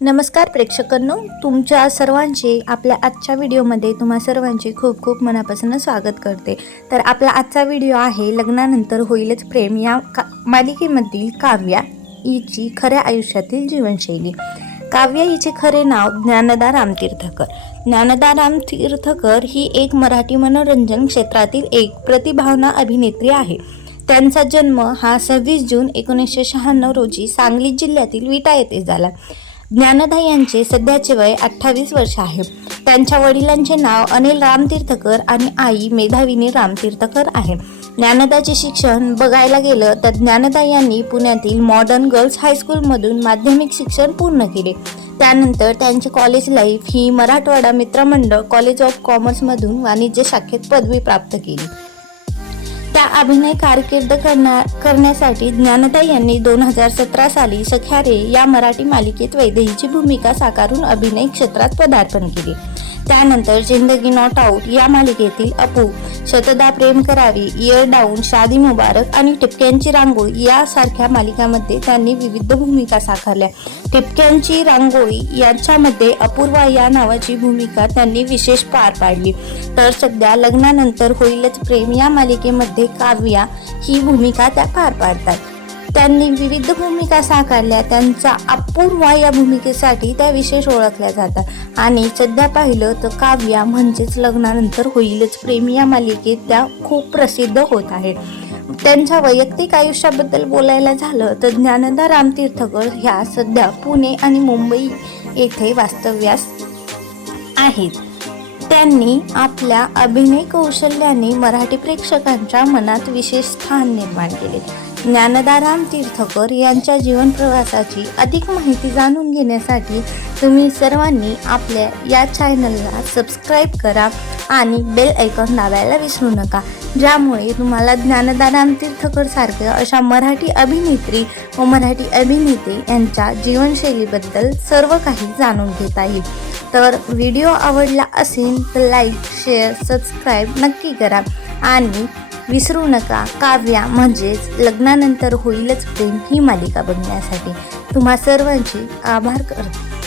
नमस्कार प्रेक्षकांनो तुमच्या सर्वांचे आपल्या आजच्या व्हिडिओमध्ये तुम्हा सर्वांचे खूप खूप मनापासून स्वागत करते. तर आपला आजचा व्हिडिओ आहे लग्नानंतर होईलच प्रेम या का मालिकेमधील काव्या हिची खऱ्या आयुष्यातील जीवनशैली. काव्या हिचे खरे नाव ज्ञानदा रामतीर्थकर. ज्ञानदा रामतीर्थकर ही एक मराठी मनोरंजन क्षेत्रातील एक प्रतिभावना अभिनेत्री आहे. त्यांचा जन्म हा सव्वीस जून एकोणीसशे शहाण्णव रोजी सांगली जिल्ह्यातील विटा येथे झाला. ज्ञानदा यांचे सध्याचे वय अठ्ठावीस वर्ष आहे. त्यांच्या वडिलांचे नाव अनिल रामतीर्थकर आणि आई मेधाविनी रामतीर्थकर आहे. ज्ञानदाचे शिक्षण बघायला गेलं तर ज्ञानदा यांनी पुण्यातील मॉडर्न गर्ल्स हायस्कूलमधून माध्यमिक शिक्षण पूर्ण केले. त्यानंतर त्यांची कॉलेज लाईफ ही मराठवाडा मित्रमंडळ कॉलेज ऑफ कॉमर्समधून वाणिज्य शाखेत पदवी प्राप्त केली. त्या अभिनय कारकीर्द करण्या करण्यासाठी ज्ञानदा यांनी दोन हजार सतरा साली सख्यारे या मराठी मालिकेत वैदेहीची भूमिका साकारून अभिनय क्षेत्रात पदार्पण केले. त्यानंतर जिंदगी नॉट आऊट या मालिकेतील अपू शतदा प्रेम करावी इयर डाऊन शादी मुबारक आणि टिपक्यांची रांगोळी यासारख्या मालिकांमध्ये त्यांनी विविध भूमिका साकारल्या. टिपक्यांची रांगोळी यांच्यामध्ये अपूर्वा या नावाची भूमिका त्यांनी विशेष पार पाडली. तर सध्या लग्नानंतर होईलच प्रेम या मालिकेमध्ये काव्या ही भूमिका त्या पार पाडतात. त्यांनी विविध भूमिका साकारल्या. त्यांचा अपूर्वा या भूमिकेसाठी त्या विशेष ओळखल्या जातात. आणि सध्या पाहिलं तर काव्या म्हणजेच लग्नानंतर होईलच. प्रेम या मालिकेत त्या खूप प्रसिद्ध होत आहेत. त्यांच्या वैयक्तिक आयुष्याबद्दल बोलायला झालं तर ज्ञानदा रामतीर्थकर ह्या सध्या पुणे आणि मुंबई येथे वास्तव्यास आहेत. त्यांनी आपल्या अभिनय कौशल्याने मराठी प्रेक्षकांच्या मनात विशेष स्थान निर्माण केले. ज्ञानदाराम तीर्थकर यांच्या जीवन प्रवासाची अधिक माहिती जाणून घेण्यासाठी तुम्ही सर्वांनी आपल्या या चॅनलला सबस्क्राईब करा आणि बेल ऐकॉन दाबायला विसरू नका. ज्यामुळे तुम्हाला ज्ञानदाराम तीर्थकर सारख्या अशा मराठी अभिनेत्री व मराठी अभिनेते यांच्या जीवनशैलीबद्दल सर्व काही जाणून घेता येईल. तर व्हिडिओ आवडला असेल तर लाईक शेअर सबस्क्राईब नक्की करा. आणि विसरू नका. काव्या म्हणजेच लग्नानंतर होईलच प्रेम ही मालिका बघण्यासाठी. तुम्हा सर्वांची आभार करते.